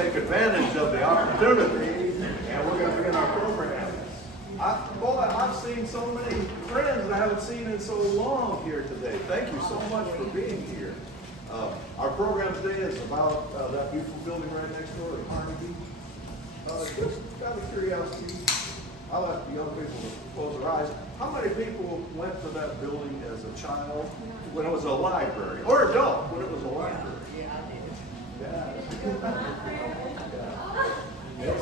take advantage of the opportunity, and we're going to begin our program. I've seen so many friends that I haven't seen in so long here today. Thank you so much for being here. Our program today is about that beautiful building right next door to Carnegie. Just out of curiosity, I'll ask the young people to close their eyes. How many people went to that building as a child when it was a library? Or adult when it was a library? Yeah, I did. Yeah. If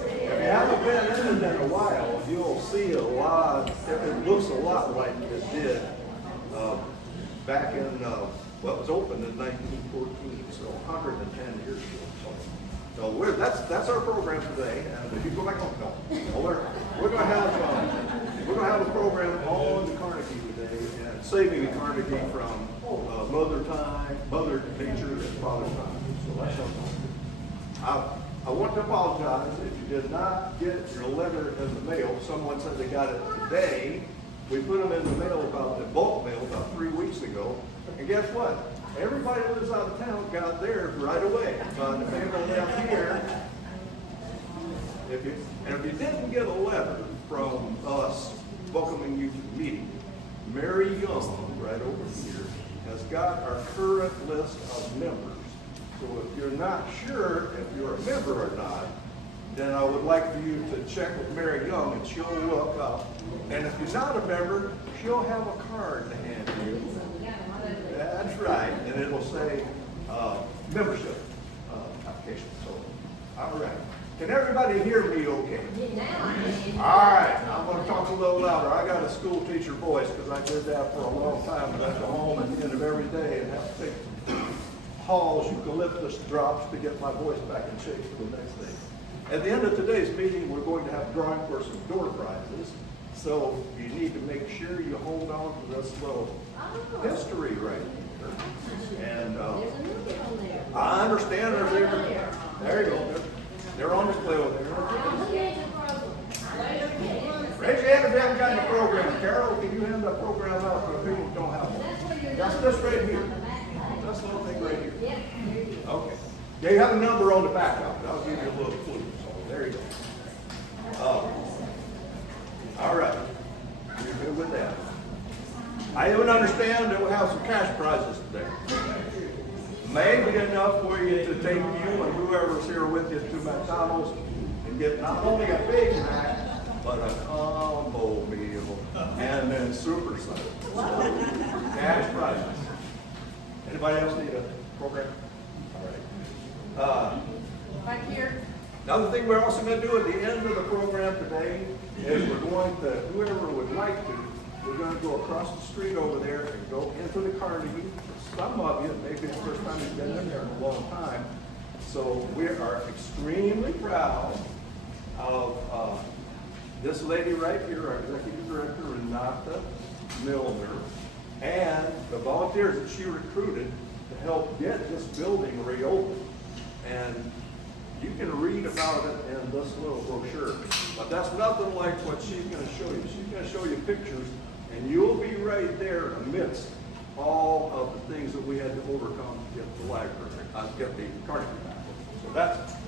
you haven't been in it in a while, you'll see a lot. It looks a lot like it did back in, well, it was opened in 1914, so 110 years ago. So that's our program today. And if you go back home, we're going to have a program on the Carnegie today and saving the Carnegie from mother nature, and father time. So that's something. I want to apologize if you did not get your letter in the mail. Someone said they got it today. We put them in the mail in bulk mail about 3 weeks ago. And guess what? Everybody that lives out of town got theirs right away. But the people down here, if you didn't get a letter from us welcoming you to the meeting, Mary Young, right over here, has got our current list of members. So if you're not sure if you're a member or not, then I would like for you to check with Mary Young, and she'll look up. And if you're not a member, she'll have a card to hand you. That's right, and it'll say membership application. So, all right. Can everybody hear me okay? All right, I'm going to talk a little louder. I got a school teacher voice because I did that for a long time, but I go home at the end of every day and have to take Hall's eucalyptus drops to get my voice back in shape for the next day. At the end of today's meeting, we're going to have drawing for some door prizes. So you need to make sure you hold on to this little history right here. And There's a movie on there. I understand there you go. They're on display over there. Raise your hand if you haven't got your program. Carol, can you hand that program out for people who don't have one? That's this right here. That's the little thing right here. Okay. Yeah, you have a number on the back of it. I'll give you a little clue. So there you go. All right. You're good with that. I even understand that we'll have some cash prizes today. Maybe enough for you to take you and whoever's here with you to McDonald's and get not only a Big Mac, but a combo meal and then super size. Cash prizes. Anybody else need a program? All right. Back here. Another thing we're also going to do at the end of the program today is we're going to, whoever would like to, we're going to go across the street over there and go into the Carnegie. For some of you, maybe it's the first time you've been in there in a long time. So we are extremely proud of this lady right here, our executive director, Renate Milner, and the volunteers that she recruited to help get this building reopened. And you can read about it in this little brochure, but that's nothing like what she's going to show you. She's going to show you pictures, and you'll be right there amidst all of the things that we had to overcome to get the library, get the Carnegie back. So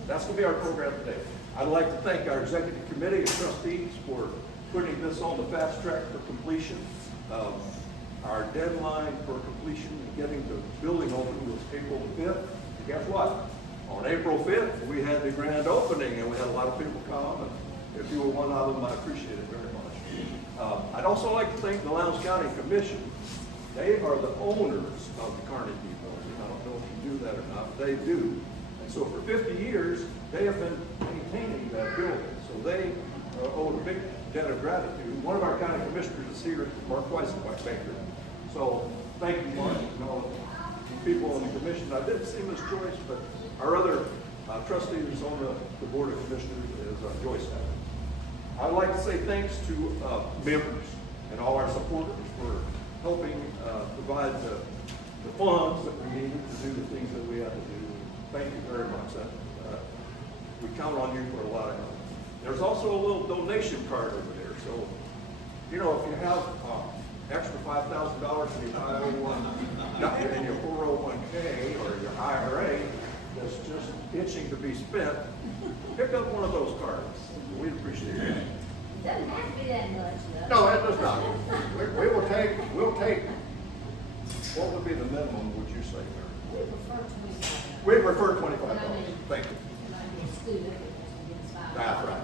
that's going to be our program today. I'd like to thank our executive committee and trustees for putting this on the fast track for completion. Our deadline for completion and getting the building open was April 5th. And guess what? On April 5th, we had the grand opening, and we had a lot of people come. And if you were one of them, I appreciate it very much. I'd also like to thank the Lowndes County Commission. They are the owners of the Carnegie building. I don't know if you do that or not, but they do. And so for 50 years, they have been maintaining that building. So they owe a big debt of gratitude. One of our county commissioners is here, Mark Weisenbach, Baker. So thank you, Mark, and all the people on the commission. I didn't see Ms. Joyce, but our other trustees on the Board of Commissioners is Joyce. I'd like to say thanks to members and all our supporters for helping provide the funds that we needed to do the things that we had to do. Thank you very much. We count on you for a lot of help. There's also a little donation card over there. So, you know, if you have extra $5,000 in your 501, in your 401k or your IRA, then that's just itching to be spent, pick up one of those cards. We'd appreciate it. Doesn't have to be that much, though. No, it does not. We'll take, what would be the minimum, would you say, Mary? We prefer 25. We prefer $25. Thank you. And I'd be a student, it has to be $5. That's right.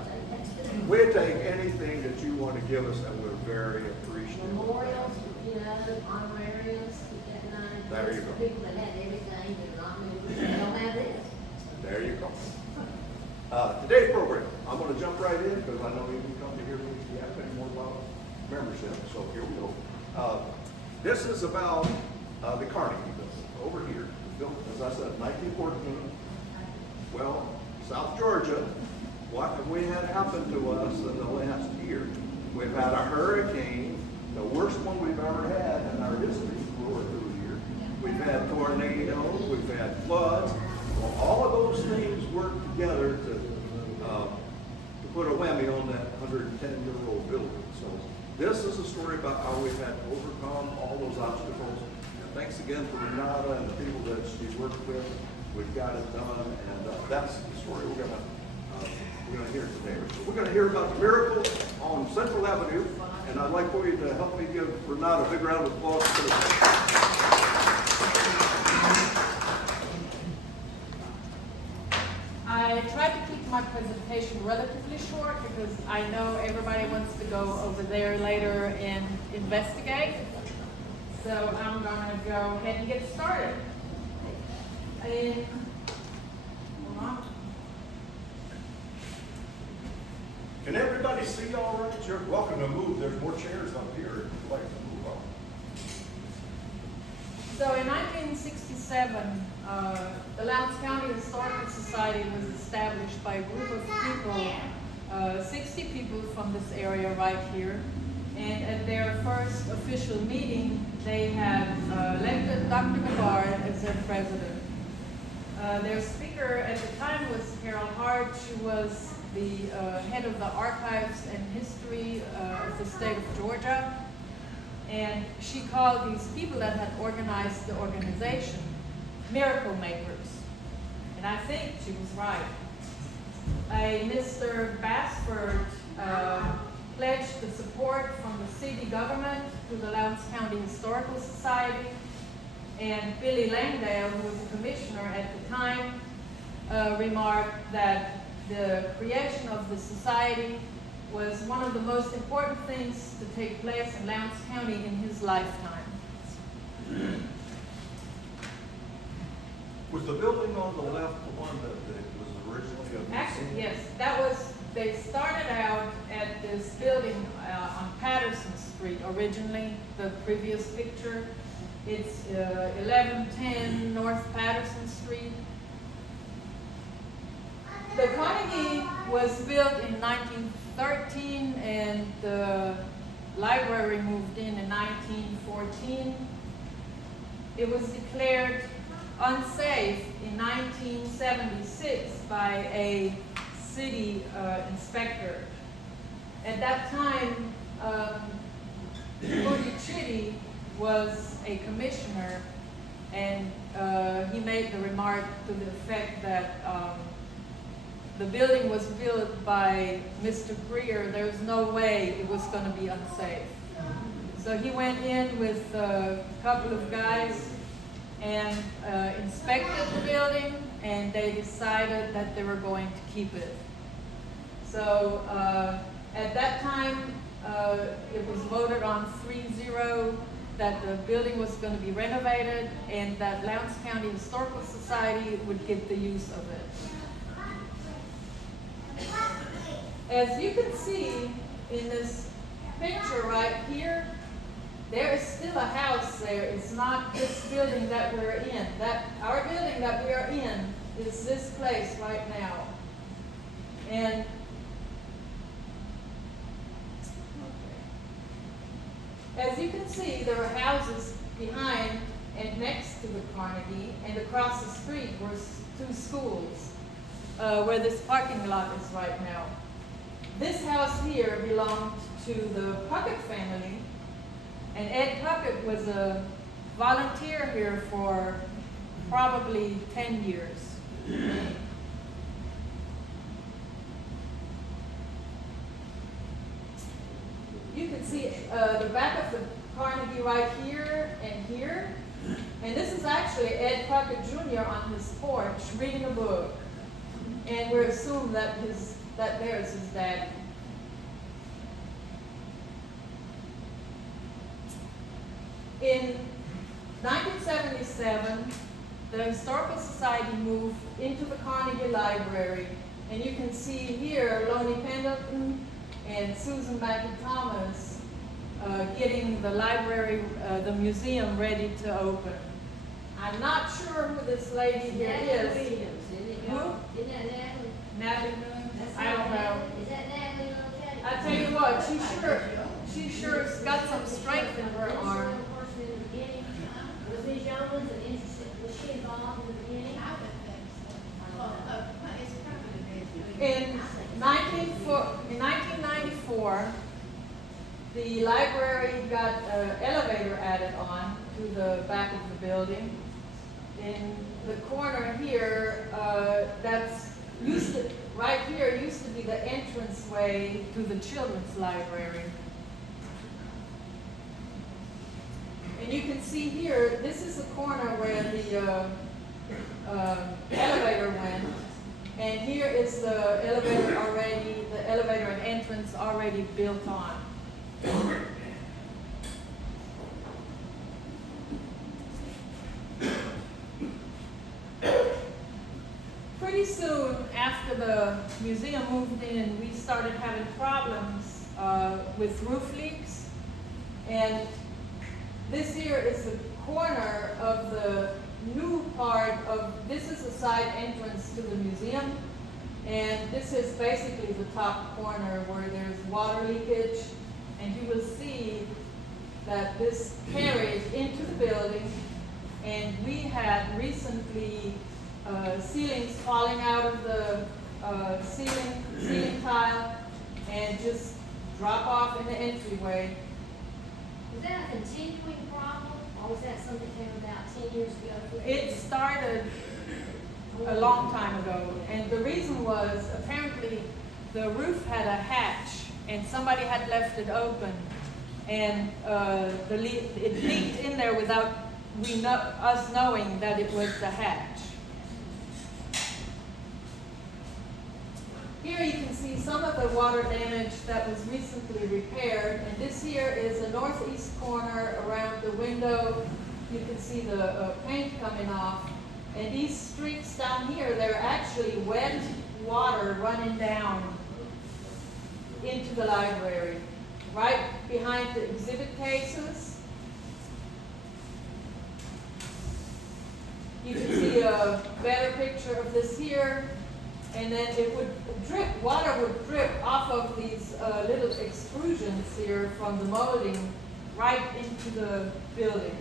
We'll take anything that you want to give us, and we're very appreciative. Memorials, honorariums, keep that in mind. There you go. People that had everything, they're not moving, they don't have this. There you go. Today's program, I'm going to jump right in because I know you can come to hear me yap anymore about membership. So here we go. This is about the Carnegie building over here. Built, as I said, 1914. Well, South Georgia, what have we had happen to us in the last year? We've had a hurricane, the worst one we've ever had in our history, roar through here. We've had tornadoes, we've had floods. Well, all of those things work together to put a whammy on that 110-year-old building. So this is a story about how we've had to overcome all those obstacles. And thanks again to Renata and the people that she's worked with. We've got it done, and that's the story we're gonna hear today. So we're gonna hear about the miracle on Central Avenue, and I'd like for you to help me give Renata a big round of applause for this. I tried to keep my presentation relatively short because I know everybody wants to go over there later and investigate. So I'm going to go ahead and get started. Hold on. Can everybody see all right? You're welcome to move. There's more chairs up here if you'd like to move on. So in 1967, the Lowndes County Historical Society was established by a group of people, 60 people from this area right here. And at their first official meeting, they had elected Dr. McGard as their president. Their speaker at the time was Carol Hart, who was the head of the Archives and History of the state of Georgia. And she called these people that had organized the organization miracle makers. And I think she was right. A Mr. Bassford pledged the support from the city government to the Lowndes County Historical Society. And Billy Langdale, who was a commissioner at the time, remarked that the creation of the society was one of the most important things to take place in Lowndes County in his lifetime. Was the building on the left the one that was originally a museum? Actually, yes, that was, they started out at this building on Patterson Street originally, the previous picture. It's 1110 North Patterson Street. The Carnegie was built in 1913 and the library moved in 1914. It was declared unsafe in 1976 by a city inspector. At that time, Moody Chitty was a commissioner, and he made the remark to the effect that the building was built by Mr. Greer. There was no way it was going to be unsafe. So he went in with a couple of guys and inspected the building, and they decided that they were going to keep it. So at that time, it was voted on 3-0 that the building was going to be renovated and that Lowndes County Historical Society would get the use of it. As you can see in this picture right here, there is still a house there. It's not this building that we're in. Our building that we are in is this place right now. And as you can see, there are houses behind and next to the Carnegie, and across the street were two schools where this parking lot is right now. This house here belonged to the Puckett family, and Ed Puckett was a volunteer here for probably 10 years. You can see the back of the Carnegie right here and here. And this is actually Ed Puckett Jr. on his porch reading a book. And we assume that there's his dad. In 1977, the Historical Society moved into the Carnegie Library. And you can see here Lonnie Pendleton and Susan Mackey Thomas getting the library, the museum ready to open. I'm not sure who this lady here is. Williams, isn't it? Who? Isn't that Natalie? Natalie Milner? That's I don't not know. Natalie. Is that Natalie Milner? I tell you what, she sure's got some strength in her arm. Person in the beginning. Was Ms. Youngman interested? Was she involved in the beginning? I would think so. It's probably In 1994, the library got an elevator added on to the back of the building. In the corner here, right here used to be the entranceway to the children's library. And you can see here, this is the corner where the elevator went. And here is the elevator and entrance already built on. Pretty soon after the museum moved in, we started having problems with roof leaks. And this here is the corner of the new part of, this is the side entrance to the museum. And this is basically the top corner where there's water leakage. And you will see that this carries into the building. And we had recently ceilings falling out of the ceiling tile and just drop off in the entryway. Was that a continuing problem, or was that something that came about 10 years ago? It started a long time ago, and the reason was apparently the roof had a hatch and somebody had left it open, and it leaked in there without us knowing that it was the hatch. Here you can see some of the water damage that was recently repaired, and this here is the northeast corner around the window. You can see the paint coming off, and these streaks down here, they're actually wet water running down into the library, right behind the exhibit cases. You can see a better picture of this here. And then it would drip, water would drip off of these little extrusions here from the molding right into the building.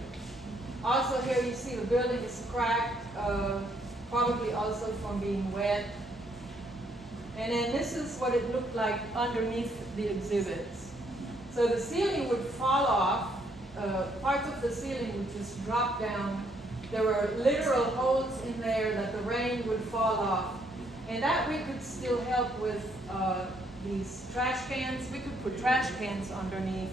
Also here you see the building is cracked, probably also from being wet. And then this is what it looked like underneath the exhibits. So the ceiling would fall off, parts of the ceiling would just drop down. There were literal holes in there that the rain would fall off. And that we could still help with these trash cans. We could put trash cans underneath.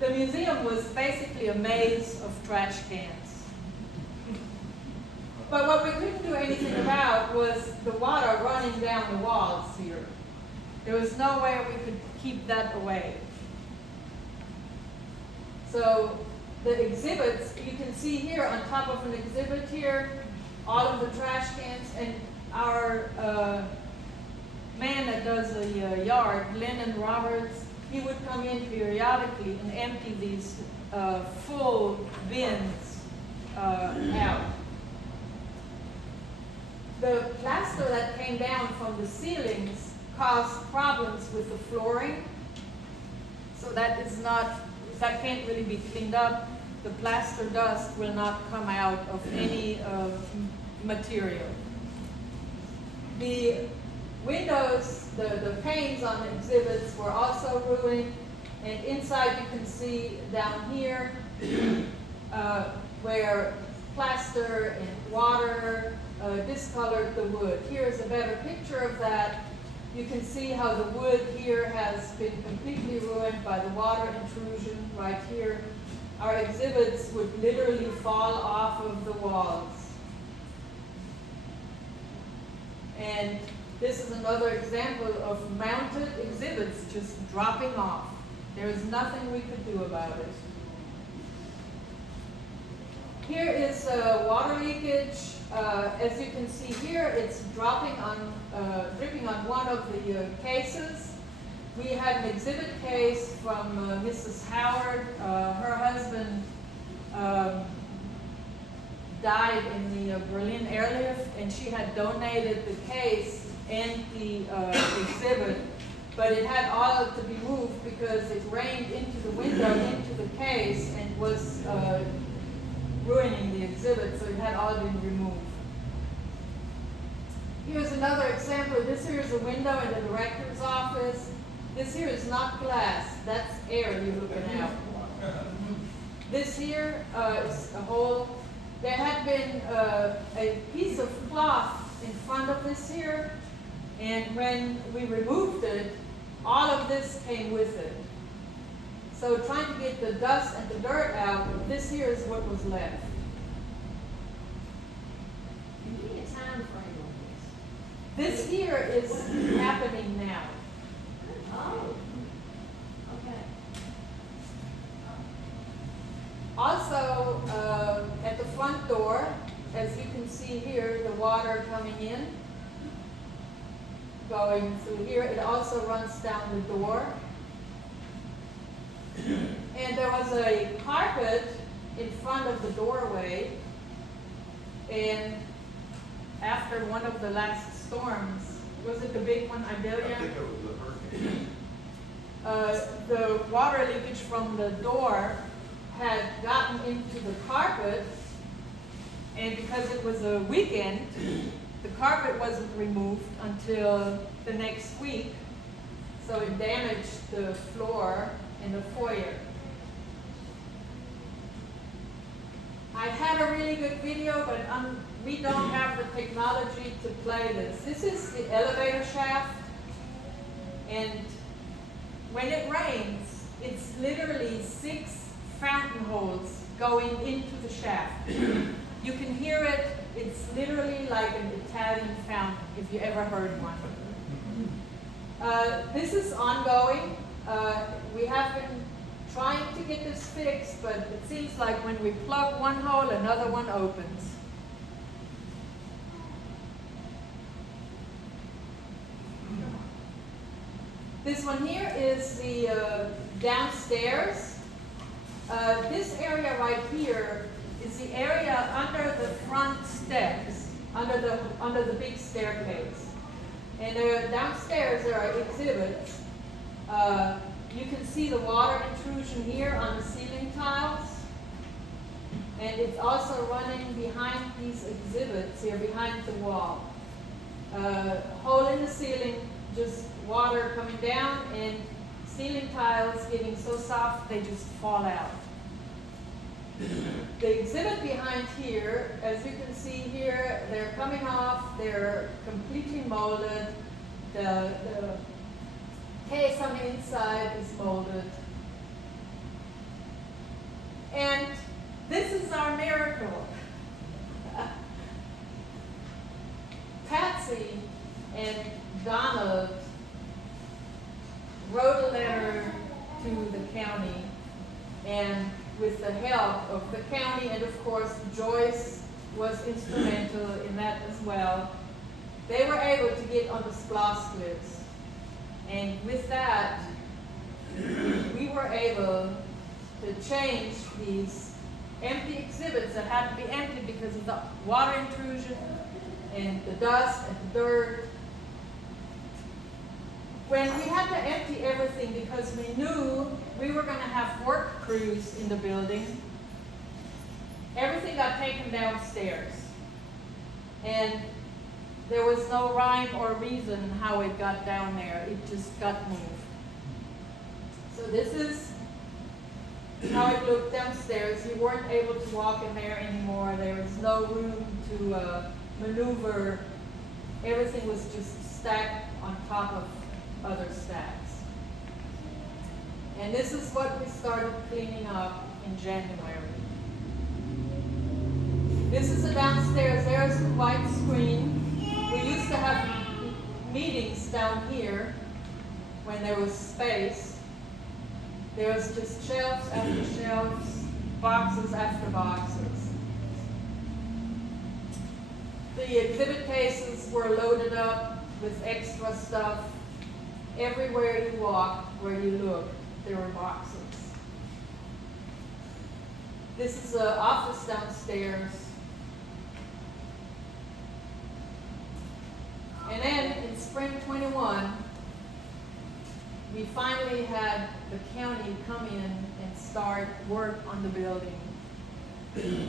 The museum was basically a maze of trash cans. But what we couldn't do anything about was the water running down the walls here. There was no way we could keep that away. So the exhibits, you can see here on top of an exhibit here, all of the trash cans, and our man that does the yard, Lennon Roberts, he would come in periodically and empty these full bins out. The plaster that came down from the ceilings caused problems with the flooring. So that can't really be cleaned up. The plaster dust will not come out of any material. The windows, the panes on the exhibits were also ruined, and inside you can see down here where plaster and water discolored the wood. Here's a better picture of that. You can see how the wood here has been completely ruined by the water intrusion right here. Our exhibits would literally fall off of the walls. And this is another example of mounted exhibits just dropping off. There is nothing we could do about it. Here is water leakage. As you can see here, it's dripping on one of the cases. We had an exhibit case from Mrs. Howard. Her husband died in the Berlin airlift, and she had donated the case and the exhibit, but it had all to be moved because it rained into the window, into the case, and was ruining the exhibit, so it had all been removed. Here's another example. This here is a window in the director's office. This here is not glass, that's air you're looking out. This here is a hole. There had been a piece of cloth in front of this here, and when we removed it, all of this came with it. So trying to get the dust and the dirt out, this here is what was left. Give me a time frame on This here is happening now. this. Oh, okay. Also, at the front door, as you can see here, the water coming in, going through here. It also runs down the door. And there was a carpet in front of the doorway. And after one of the last storms, was it the big one, Ibelia? I think it was a hurricane. The water leakage from the door had gotten into the carpet, and because it was a weekend, the carpet wasn't removed until the next week, so it damaged the floor in the foyer. I had a really good video, but we don't have the technology to play this. This is the elevator shaft, and when it rains, it's literally 6 fountain holes going into the shaft. You can hear it. It's literally like an Italian fountain, if you ever heard one. This is ongoing. We have been trying to get this fixed, but it seems like when we plug one hole, another one opens. This one here is the downstairs. This area right here is the area under the front steps, under the big staircase. And downstairs there are exhibits. You can see the water intrusion here on the ceiling tiles. And it's also running behind these exhibits here, behind the wall. Hole in the ceiling, just water coming down, and ceiling tiles getting so soft they just fall out. The exhibit behind here, as you can see here, they're coming off, they're completely molded. The case on the inside is molded. And this is our miracle. Patsy and Donald wrote a letter to the county, and with the help of the county, and of course Joyce was instrumental in that as well, they were able to get on the SPLOST list. And with that, we were able to change these empty exhibits that had to be emptied because of the water intrusion and the dust and the dirt. When we had to empty everything because we knew we were going to have work crews in the building, everything got taken downstairs. And there was no rhyme or reason how it got down there. It just got moved. So this is how it looked downstairs. You weren't able to walk in there anymore. There was no room to maneuver. Everything was just stacked on top of other stacks. And this is what we started cleaning up in January. This is the downstairs. There's the white screen. We used to have meetings down here when there was space. There was just shelves after shelves, boxes after boxes. The exhibit cases were loaded up with extra stuff. Everywhere you walked, where you looked, there were boxes. This is an office downstairs. And then in spring 21, we finally had the county come in and start work on the building.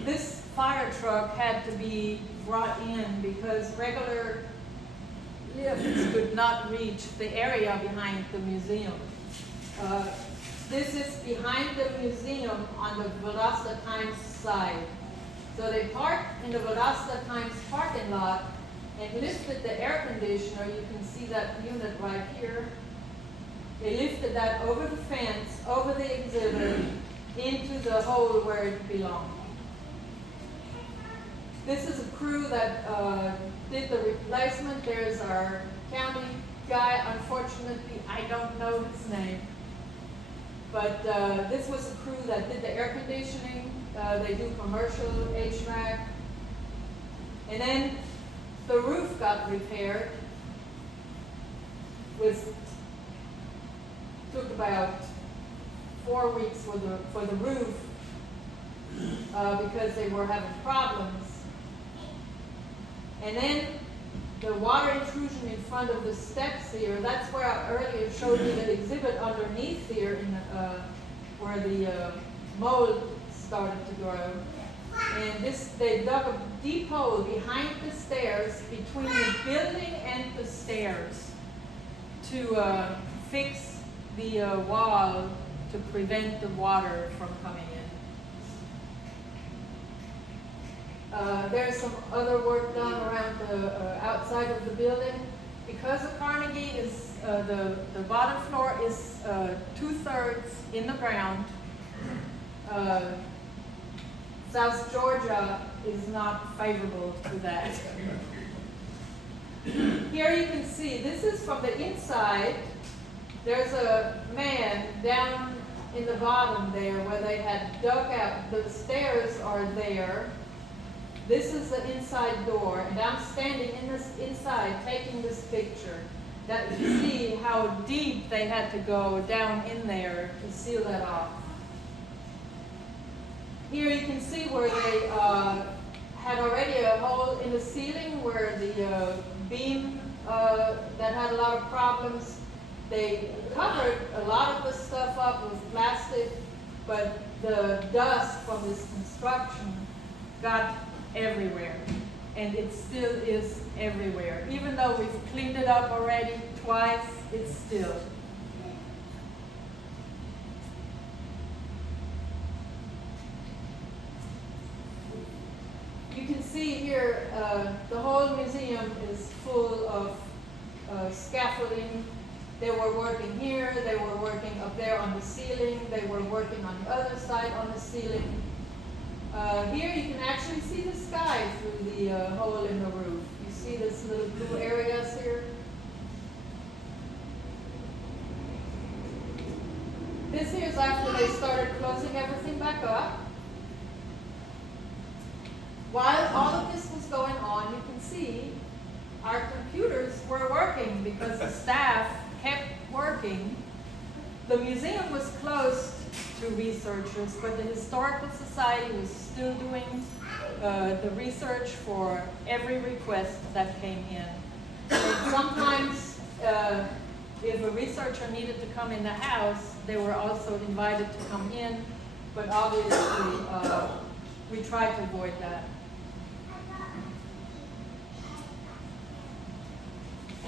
This fire truck had to be brought in because regular lifts could not reach the area behind the museum. This is behind the museum on the Valdosta Times side. So they parked in the Valdosta Times parking lot and lifted the air conditioner. You can see that unit right here. They lifted that over the fence, over the exhibit, into the hole where it belonged. This is a crew that did the replacement. There's our county guy. Unfortunately, I don't know his name. But this was a crew that did the air conditioning. They do commercial HVAC. And then the roof got repaired. Took about 4 weeks for the roof because they were having problems. And then the water intrusion in front of the steps here, that's where I earlier showed you the exhibit underneath here in where the mold started to grow. And they dug a deep hole behind the stairs, between the building and the stairs, to fix the wall to prevent the water from coming in. There's some other work done around the outside of the building. Because the Carnegie is, the bottom floor is 2/3 in the ground. South Georgia is not favorable to that. Here you can see, this is from the inside. There's a man down in the bottom there where they had dug out. The stairs are there. This is the inside door, and I'm standing in this inside taking this picture. That you see how deep they had to go down in there to seal that off. Here you can see where they had already a hole in the ceiling where the beam that had a lot of problems. They covered a lot of the stuff up with plastic, but the dust from this construction got everywhere, and it still is everywhere. Even though we've cleaned it up already twice, it's still. You can see here, the whole museum is full of scaffolding. They were working here, they were working up there on the ceiling, they were working on the other side on the ceiling. Here you can actually see the sky through the hole in the roof. You see this little blue areas here? This here is after they started closing everything back up. While all of this was going on, you can see our computers were working because the staff kept working. The museum was closed to researchers, but the Historical Society was still doing the research for every request that came in. And sometimes, if a researcher needed to come in the house, they were also invited to come in, but obviously we tried to avoid that.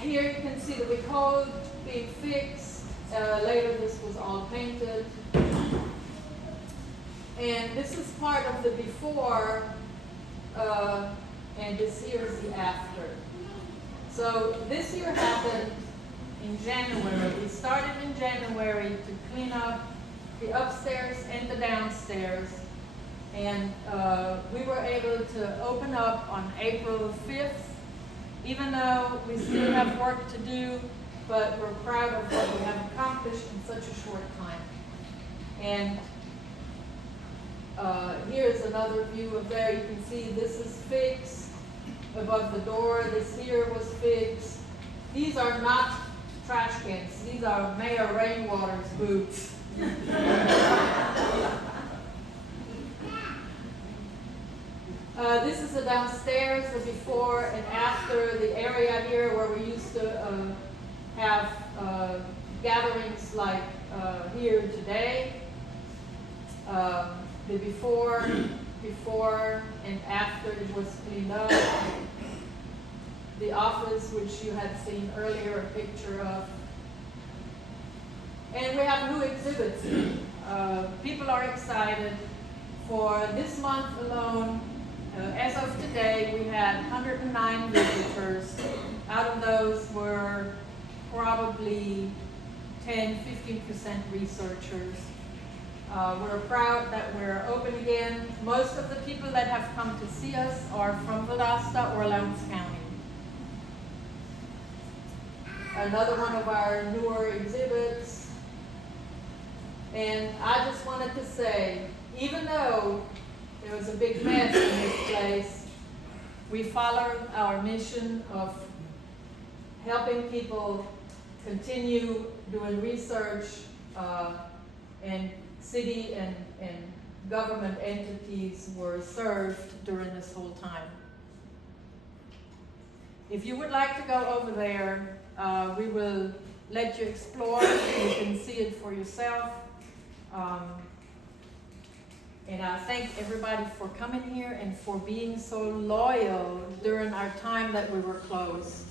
Here you can see the recode being fixed. Later this was all painted. And this is part of the before and this here is the after. So this year happened in January. We started in January to clean up the upstairs and the downstairs. And we were able to open up on April 5th, even though we still have work to do, but we're proud of what we have accomplished in such a short time. And here's another view of there. You can see this is fixed above the door. This here was fixed. These are not trash cans. These are Mayor Rainwater's boots. This is the downstairs, the before and after, the area here where we used to have gatherings like here today. The before and after it was cleaned up. The office, which you had seen earlier a picture of. And we have new exhibits. People are excited. For this month alone, as of today, we had 109 visitors. Out of those were probably 10–15% researchers. We're proud that we're open again. Most of the people that have come to see us are from Valdosta or Lowndes County. Another one of our newer exhibits. And I just wanted to say, even though there was a big mess in this place, we followed our mission of helping people continue doing research, and city and government entities were served during this whole time. If you would like to go over there, we will let you explore. You can see it for yourself. And I thank everybody for coming here and for being so loyal during our time that we were closed.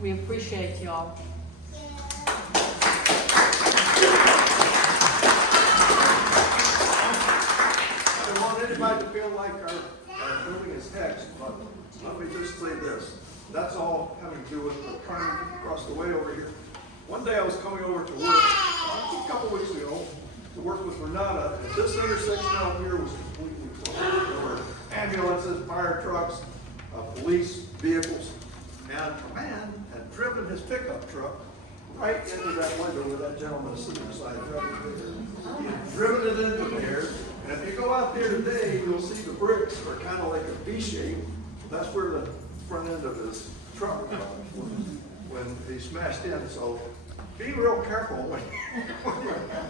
We appreciate y'all. I don't want anybody to feel like our building is hexed, but let me just say this. That's all having to do with the Carnegie across the way over here. One day I was coming over to work, a couple weeks ago, to work with Renate, and this intersection out here was completely closed. There were ambulances, fire trucks, police vehicles, and a man had driven his pickup truck right into that window where that gentleman is sitting beside the driver. He had driven it into there, and if you go out there today, you'll see the bricks are kind of like a V shape. That's where the front end of his truck was when he smashed in. So be real careful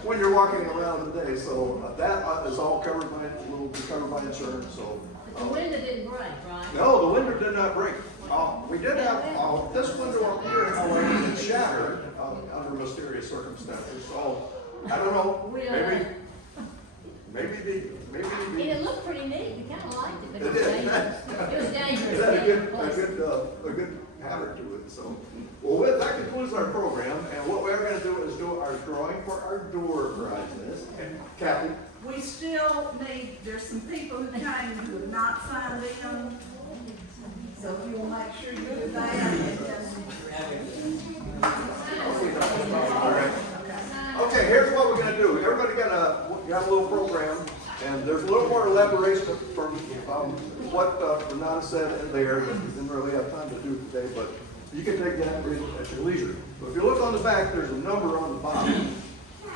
when you're walking around today. So that is all covered by, will be covered by insurance. So The window didn't break, right? no, the window did not break. We did have this window up here, however, it shattered under mysterious circumstances. So I don't know. Maybe It looked pretty neat, we kinda liked it, but It it was did. dangerous. It was dangerous. it had Yeah, a good habit to it. So, well, that concludes our program, and what we're going to do is do our drawing for our door prizes. And Kathy, We still need, there's some people who came who have not signed in. So if you'll make sure you do that. all right. Okay, here's what we're going to do. Everybody got a little program, and there's a little more elaboration from what Renate said in there that we didn't really have time to do today, but you can take that and read it at your leisure. But if you look on the back, there's a number on the bottom.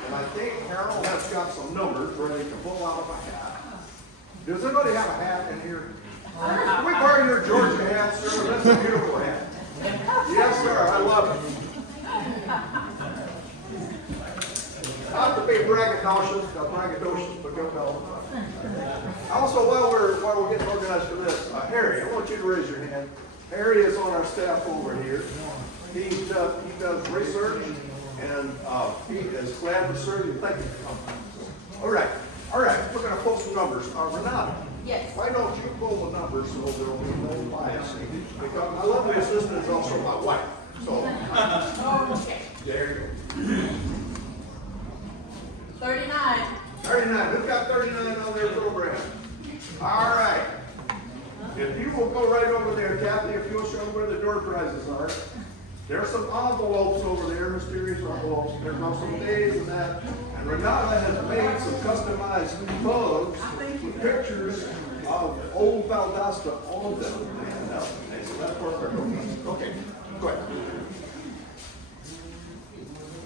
And I think Harold has got some numbers where they can pull out of a hat. Does anybody have a hat in here? Can we borrow your Georgia hat, sir? That's a beautiful hat. Yes, sir, I love it. Not to be braggadocious, but go tell. Also, while we're getting organized for this, Harry, I want you to raise your hand. Harry is on our staff over here. He does research, and he is glad to serve you. Thank you for coming. All right, we're going to pull some numbers. Renate, Yes. why don't you pull the numbers so there will be no bias? Because my lovely assistant is also my wife. So, Okay. there you go. 39. 39, who's got 39 on their program? All right. If you will go right over there. There's some envelopes over there, mysterious envelopes. There's also some days and that. And Renate has made some customized mugs with pictures of old Valdosta on them. And, so that's perfect. Okay, go ahead.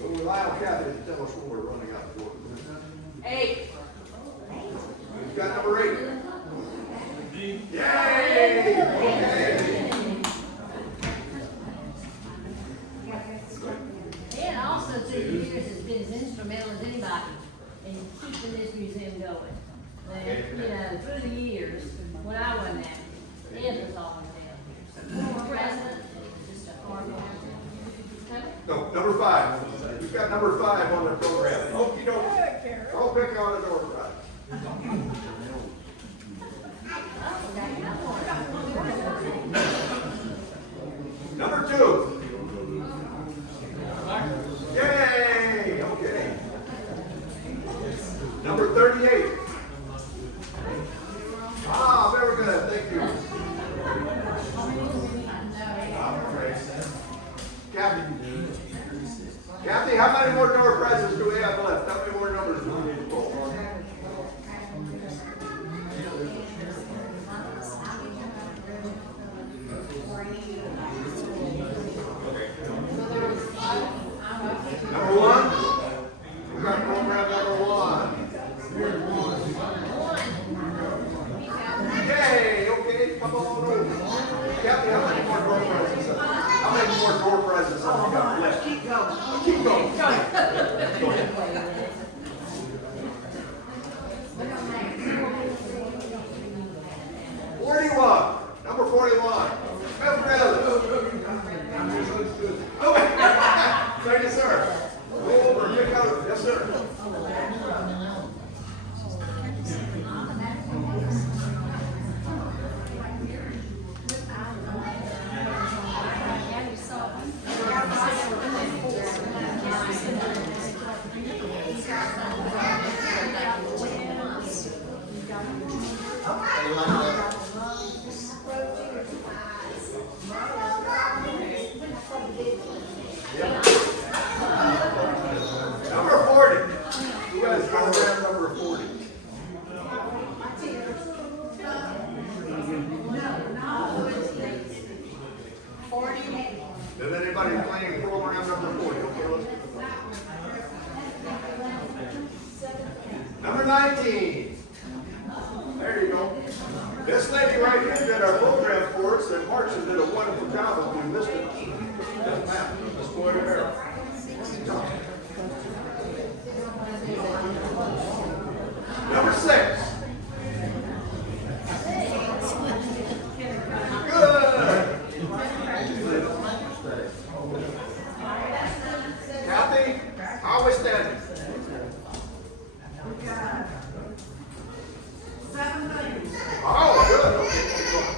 We'll allow Kathy to tell us when we're running out of work. 8. We've got number 8. Yay! Okay. And also through the years has been as instrumental as anybody in keeping this museum going. And, you know, through the years, when I wasn't at it, Ed was always there. Former president, just a hard worker. No, number 5. We've got number 5 on the program. Okey doke. Don't pick on the door prize. Number 2. Yay! Okay. Number 38. Ah, very good. Thank you. Kathy. Kathy, how many more door prizes do we have left? How many more numbers do we need to pull? Number 1? We got program number 1. Yay! Okay, come on over. Kathy, how many more door prizes? How many more door prizes have we got left? Keep going. Keep going. Go ahead. 41. Number 41. Thank you, sir. Go over and pick out. Yes, sir. Number 40. Who has program number 40? Does anybody claim program number 40? Okay, let's get the number 19. There you go. This lady right here did our program for us, and Marcia did a wonderful job if you missed it. Yes, ma'am. Miss Boyd O'Hara. Number 6. Good. Kathy, how are we standing? We got 7 minutes. Oh, good. Okay, keep going.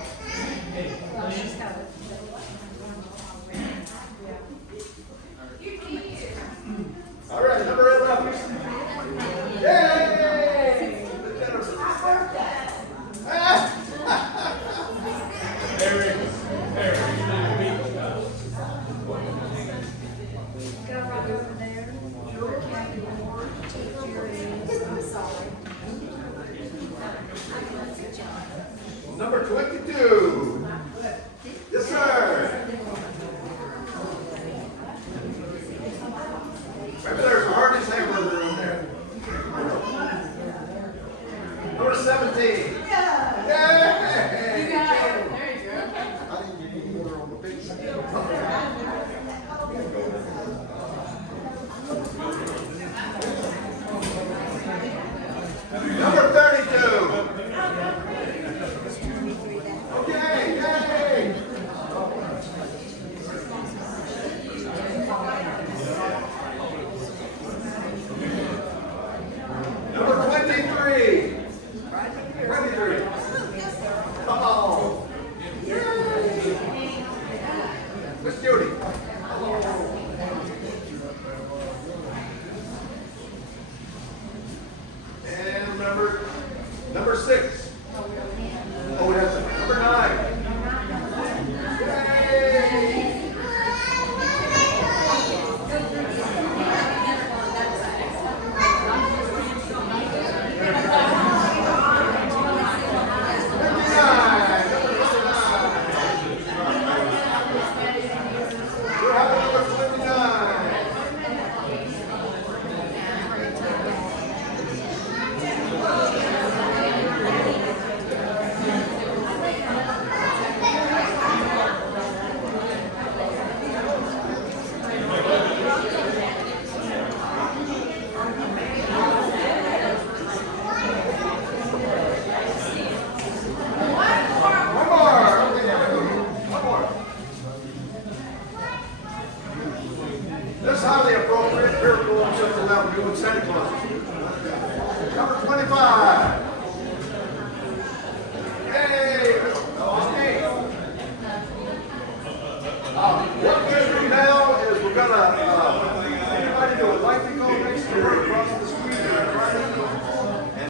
This highly appropriate miracle on Central Avenue with Santa Claus. Number 25.